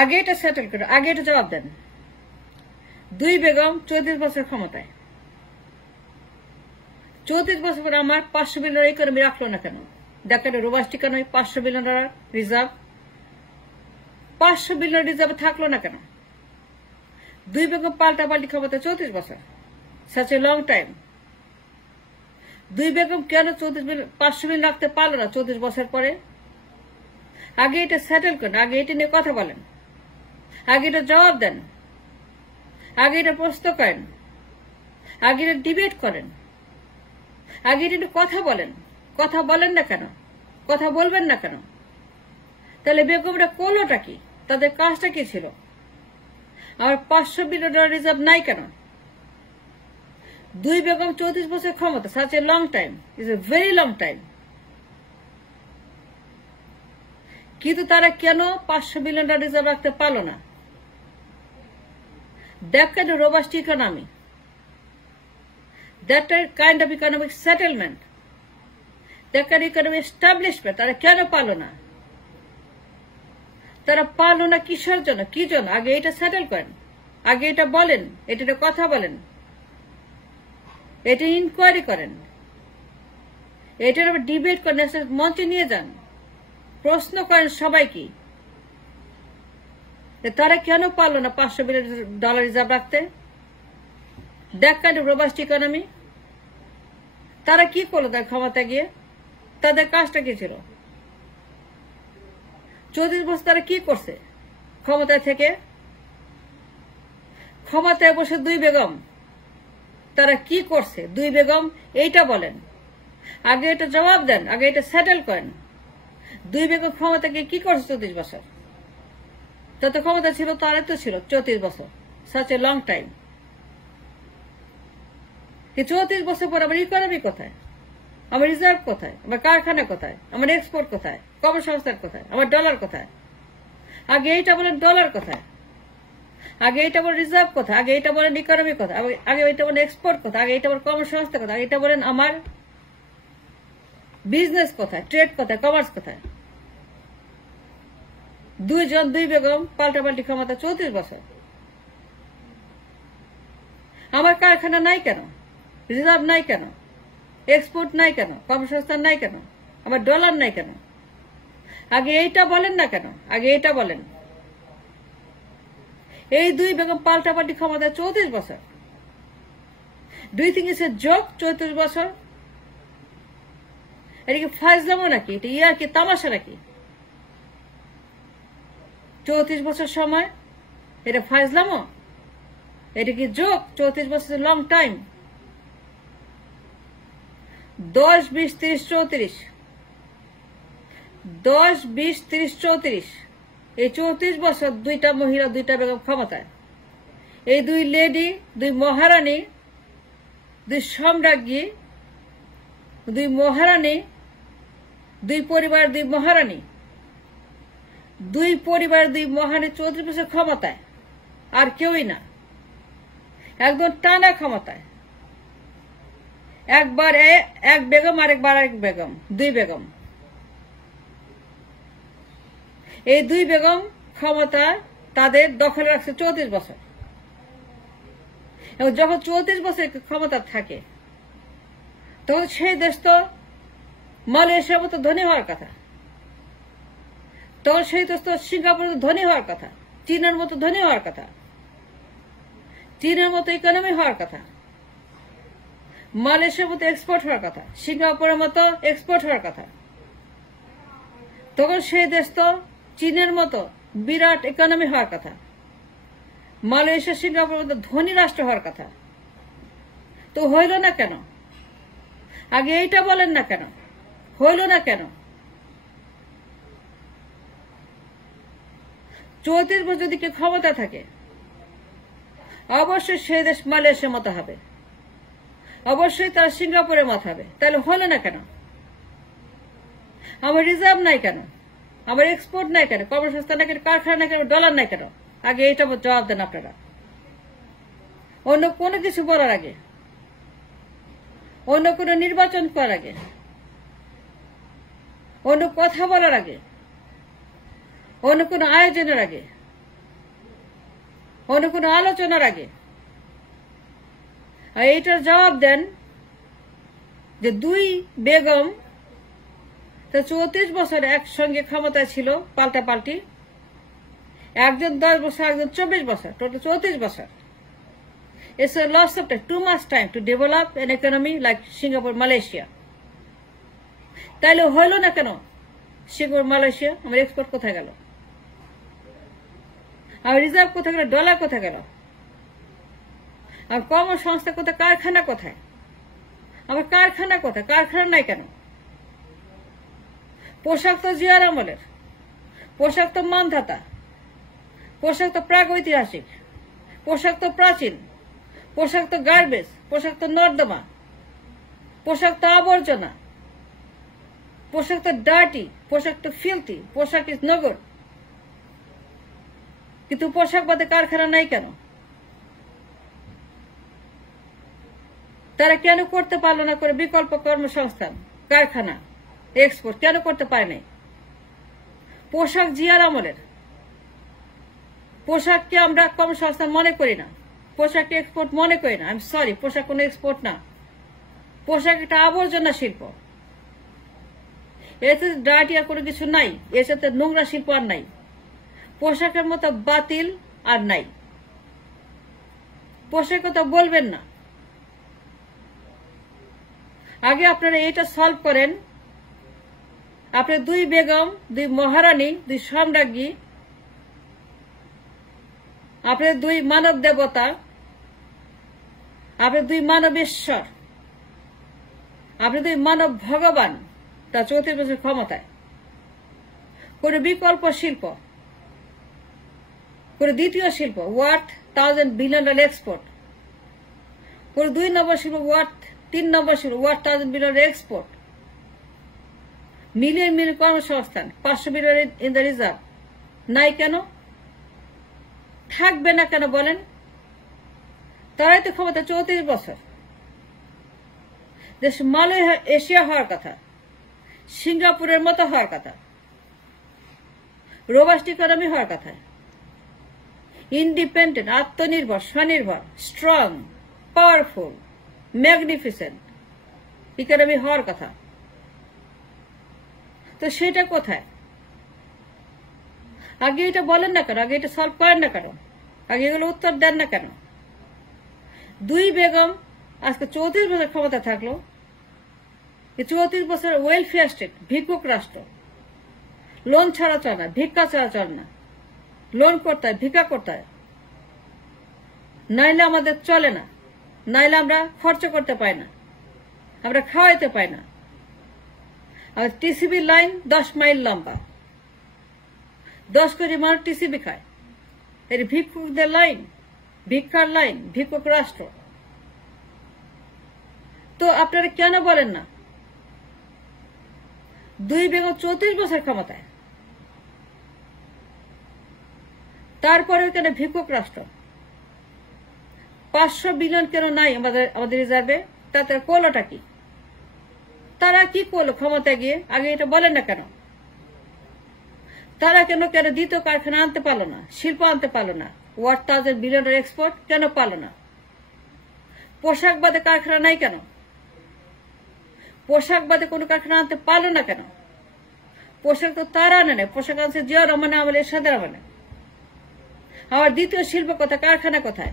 আগে এটা সেটেল করুন, আগে এটা জবাব দেন। দুই বেগম 34 বছর ক্ষমতায়, 34 বছর পরে আমার 500 বিলিয়ন ইকোনমি রাখলো না কেন? দেখেন robust economy, 500 billion dollar reserve, 500 billion reserve থাকলো না কেন? দুই বেগম পাল্টাপাল্টি ক্ষমতা 34 বছর, সাচ এ লং টাইম। দুই বেগম কেন 500 বিলিয়ন রাখতে পারলো না 34 বছর পরে? আগে এটা সেটেল করেন, আগে এটা নিয়ে কথা বলেন, আগে এটা জবাব দেন, আগে এটা প্রশ্ন করেন, আগে এটা ডিবেট করেন, আগে এটা নিয়ে কথা বলেন। কথা বলেন না কেন? কথা বলবেন না কেন? তাহলে বেগমরা করলোটা কি? তাদের কাজটা কি ছিল? আর 500 বিলিয়ন ডলার রিজার্ভ নাই কেন? দুই বেগম 34 বছর ক্ষমতা, such a long time, is a very long time. কিন্তু তারা কেন 500 বিলিয়ন ডলার রিজার্ভ রাখতে পারলো না? that kind of robust economy, that kind of economic settlement, that kind of economic establishment তারা কেন পারলো না? তারা পারলো না কিসের জন্য? কি জন্য? আগে এটা সেটেল করেন, আগে এটা বলেন, এটা কথা বলেন, এটা ইনকোয়ারি করেন, এটার ডিবেট করেন, মঞ্চে নিয়ে যান, প্রশ্ন করেন সবাইকে তারা কেন পারলো না 500 বিলিয়ন ডলার রিজার্ভ রাখতে? That kind of robust economy. তারা কি করলো তার ক্ষমতা গিয়ে? তাদের কাজটা কি ছিল? 34 বছর তারা কি করছে ক্ষমতায় থেকে? ক্ষমতায় বসে দুই বেগম তারা কি করছে? দুই বেগম এইটা বলেন, আগে এটা জবাব দেন, আগে এটা সেটেল করেন। দুই বেগম ক্ষমতাকে কি করছে 34 বছর? তত ক্ষমতা ছিল, তার তো ছিল 34 বছর, সাচ এ লং টাইম। 34 বছর পর আমার ইকোনমি কোথায়? আমার রিজার্ভ কোথায়? আমার কারখানা কোথায়? আমার এক্সপোর্ট কোথায়? কর্মসংস্থান কোথায়? আমার ডলার কোথায়? আগে এইটা বলেন ডলার কোথায়, আগে এইটা বলেন রিজার্ভ কোথায়, আগে এইটা বলেন ইকোনমি কোথায়, আগে এইটা বলেন এক্সপোর্ট কোথায়, আগে এইটা বলেন কর্মসংস্থান কোথায়, আগে এটা বলেন আমার বিজনেস কোথায়, ট্রেড কোথায়, কমার্স কোথায়? দুই বেগম পাল্টাপাল্টি ক্ষমতা 34 বছর। আমার কারখানা নাই কেন? রিজার্ভ নাই কেন? এক্সপোর্ট নাই কেন? কর্মসংস্থান নাই কেন? আমার ডলার নাই কেন? আগে এইটা বলেন না কেন? আগে এইটা বলেন। এই দুই বেগম পাল্টাপাল্টি ক্ষমতা 34 বছর। Do you think it's a joke? 34 বছর এটা কি ফাজলামো নাকি? এটা ইয়ার কি তামাশা নাকি? 34 বছর সময় এটা ফাজলামো? এটা কি জোক? 34 বছর লং টাইম। 10, 20, 30, 34, 10, 20, 30, 34 এই 34 বছর দুইটা মহিলা, দুইটা বেগম ক্ষমতায়। এই দুই লেডি, দুই মহারানী, দুই সম্রাজ্ঞী, দুই মহারানী, দুই পরিবার, দুই মহারানী, দুই পরিবার, দুই মহারানী 34 বছর ক্ষমতায়, আর কেউই না। একদম টানা ক্ষমতায়। একবার এক বেগম, আরেকবার এক বেগম, দুই বেগম। এই দুই বেগম ক্ষমতা তাদের দখলে রাখছে 34 বছর। এবং যখন 34 বছর ক্ষমতা থাকে তখন সেই দেশ তো মালয়েশিয়ার মতো ধনী হওয়ার কথা, তখন সেই দেশ তো সিঙ্গাপুরের মতো ধনী হওয়ার কথা, চীনের মতো ধনী হওয়ার কথা, চীনের মতো ইকোনমি হওয়ার কথা, মালয়েশিয়ার মতো এক্সপোর্ট হওয়ার কথা, সিঙ্গাপুরের মতো এক্সপোর্ট হওয়ার কথা। তখন সেই দেশ তো চীনের মতো বিরাট ইকোনমি হওয়ার কথা, মালয়েশিয়া সিঙ্গাপুরের মতো ধনী রাষ্ট্র হওয়ার কথা। তো হইল না কেন? আগে এইটা বলেন না কেন? হইল না কেন? 34 বছর যদি কেউ ক্ষমতা থাকে অবশ্যই সেই দেশ মালয়েশিয়ার মতো হবে, অবশ্যই তারা সিঙ্গাপুরের মতো হবে। তাহলে হলো না কেন? আমার রিজার্ভ নাই কেন? আমার এক্সপোর্ট নাই কেন? কর্মসংস্থান নাই কেন? কারখানা নাই কেন? ডলার নাই কেন? আগে এটা জবাব দেন আপনারা। অন্য কোনো কিছু বলার আগে, অন্য কোনো নির্বাচন করার আগে, অন্য কথা বলার আগে, অন্য কোনো আয়োজনের আগে অন্য কোনো আলোচনার আগে। আর এইটার জবাব দেন যে দুই বেগম 34 বছর একসঙ্গে ক্ষমতায় ছিল, পাল্টাপাল্টি, একজন 10 বছর, একজন 24 বছর, টোটাল 34 বছর। It's a loss of too much time to develop an economy like Singapore, Malaysia. তাইলে হইল না কেন সিঙ্গাপুর, মালয়েশিয়া? আমার এক্সপোর্ট কোথায় গেল? আর রিজার্ভ কোথায় গেল? ডলার কোথায় গেল? আর কর্মসংস্থা কোথায়? কারখানা কোথায়? আমার কারখানা কোথায়? কারখানা নাই কেন? পোশাক তো জিয়ার আমলের, পোশাক তো মানধাতা, পোশাক তো প্রাগৈতিহাসিক, পোশাক তো প্রাচীন, পোশাক তো গার্বেজ, পোশাক তো নর্দমা, পোশাক তো আবর্জনা, পোশাক তো ডার্টি, পোশাক তো ফিল্থি, পোশাক ইজ নো গুড। কিন্তু পোশাক বাদে কারখানা নাই কেন? তারা কেন করতে পারলো না করে বিকল্প কর্মসংস্থান, কারখানা, এক্সপোর্ট কেন করতে পারে নাই? পোশাক জিয়ার আমলের, পোশাককে আমরা কর্মসংস্থান মনে করি না, পোশাককে এক্সপোর্ট মনে করি না। আমি সরি, পোশাক কোনো এক্সপোর্ট না, পোশাক একটা আবর্জনা শিল্প। এতে ডার্টি আর কোনো কিছু নাই, এর সাথে নোংরা শিল্প আর নাই, পোশাকের মতো বাতিল আর নাই। পোশাক কথা বলবেন না। আগে আপনারা এটা সলভ করেন। আপনি দুই বেগম, দুই মহারানী, দুই সম্রাজ্ঞী, আপনি দুই মানব দেবতা, আপনি দুই মানবেশ্বর, আপনি দুই মানব ভগবান, তা 34 বছর ক্ষমতায়। কোন বিকল্প শিল্প, কোন দ্বিতীয় শিল্প ওয়ার্থ $1,000 বিলিয়ন এক্সপোর্ট, কোন 2 নম্বর শিল্প ওয়ার্থ 3 নম্বর শিল্প worth $1,000 billion export, million million কর্মসংস্থান, 500 বিলিয়ন ইন দ্য রিজার্ভ নাই কেন? থাকবে না কেন বলেন? তারাই তো ক্ষমতা 34 বছর। দেশ মালয়েশিয়া হওয়ার কথা, সিঙ্গাপুরের মতো হওয়ার কথা, রোবাস্ট ইকোনমি হওয়ার কথা, ইন্ডিপেন্ডেন্ট, আত্মনির্ভর, স্বনির্ভর, স্ট্রং, পাওয়ারফুল, ম্যাগনিফিসেন্ট ইকোনমি হওয়ার কথা। তো সেটা কোথায়? আগে এটা বলেন না কেন? আগে এটা সলভ করেন না কেন? আগে এগুলো উত্তর দেন না কেন? দুই বেগম আজকে 34 বছর ক্ষমতা থাকলো। 34 বছর ওয়েলফেয়ার স্টেট, ভিক্ষুক রাষ্ট্র। লোন ছাড়া চল না, ভিক্ষা ছাড়া চল না, লোন করতে হয়, ভিক্ষা করতে হয়, নাইলে আমাদের চলে না, নাইলে আমরা খরচ করতে পাই না, আমরা খাওয়াইতে পাই না। আর টিসিবি লাইন 10 মাইল লম্বা, 10 কোটি মানুষ টিসিবি খায়। এর ভিক্ষুকদের লাইন, ভিক্ষার লাইন, ভিক্ষুক রাষ্ট্র। তো আপনারা কেন বলেন না দুই বেগম 34 বছর ক্ষমতায়, তারপরে কেন ভিক্ষুক রাষ্ট্র? 500 বিলিয়ন কেন নাই আমাদের রিজার্ভে? তাতে করলোটা কি? তারা কি করলো ক্ষমতায় গিয়ে? আগে এটা বলেন না কেন? তারা কেন দ্বিতীয় কারখানা আনতে পারলো না, শিল্প আনতে পারলো না, ওয়ার্থ $1,000 বিলিয়ন এক্সপোর্ট কেন পারলো না? পোশাক বাদে কারখানা নাই কেন? পোশাক বাদে কোনো কারখানা আনতে পারলো না কেন? পোশাক তো তারা আনে না, পোশাক আনছে জিয়া রহমানে আমলে, এরশাদ রহমানে। আবার দ্বিতীয় শিল্প কোথায়, কারখানা কোথায়?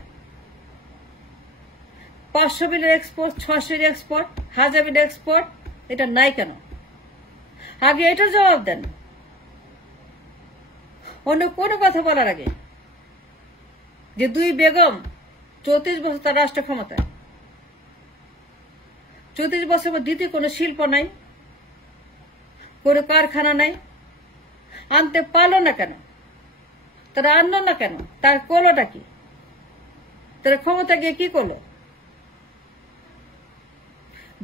500 billion export, 600 export, 1000 billion export, এটা নাই কেন? আগে এটার জবাব দেন। অন্য কোনো কথা বলার আগে যে দুই বেগম 34 বছর তার রাষ্ট্র ক্ষমতায়, 34 বছর পর দ্বিতীয় কোনো শিল্প নাই, কোনো কারখানা নাই, আনতে পারলো না কেন? তারা আনলো না কেন? তার করলোটা কি? তারা ক্ষমতা গিয়ে কি করলো?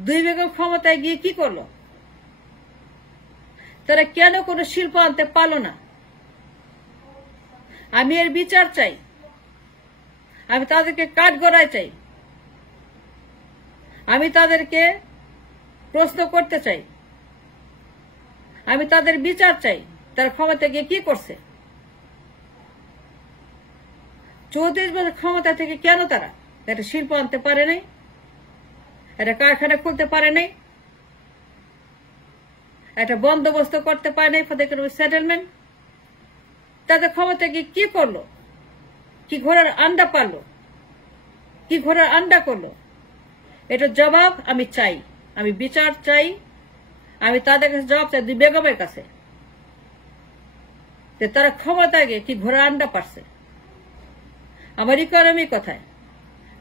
দুই বেগম ক্ষমতায় গিয়ে কি করলো? তারা কেন কোনো শিল্প আনতে পারলো না? আমি এর বিচার চাই, আমি তাদেরকে কাঠগড়ায় চাই, আমি তাদেরকে প্রশ্ন করতে চাই, আমি তাদের বিচার চাই। তারা ক্ষমতা গিয়ে কি করছে? 34 বছর ক্ষমতা থেকে কেন তারা একটা শিল্প আনতে পারে নাই, একটা কারখানা খুলতে পারে নাই, একটা বন্দোবস্ত করতে পারে নাই ফর দ্য ইকোনমিক সেটেলমেন্ট? তাদের ক্ষমতা কি করলো? কি ঘোড়ার আন্ডা পারলো? কি ঘোড়ার আন্ডা করলো? এটার জবাব আমি চাই, আমি বিচার চাই, আমি তাদের কাছে জবাব চাই, দুই বেগমের কাছে, যে তারা ক্ষমতায় গিয়ে কি ঘোড়ার আন্ডা পারছে। আমার ইকোনমি কোথায়?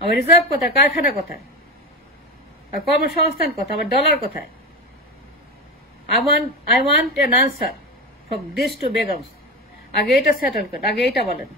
আমার রিজার্ভ কোথায়? কারখানা কোথায়? আর কর্মসংস্থান কোথায়? আমার ডলার কোথায়? I want an answer from these two begums. আগে এটা সেটেল করেন, আগে এটা বলেন।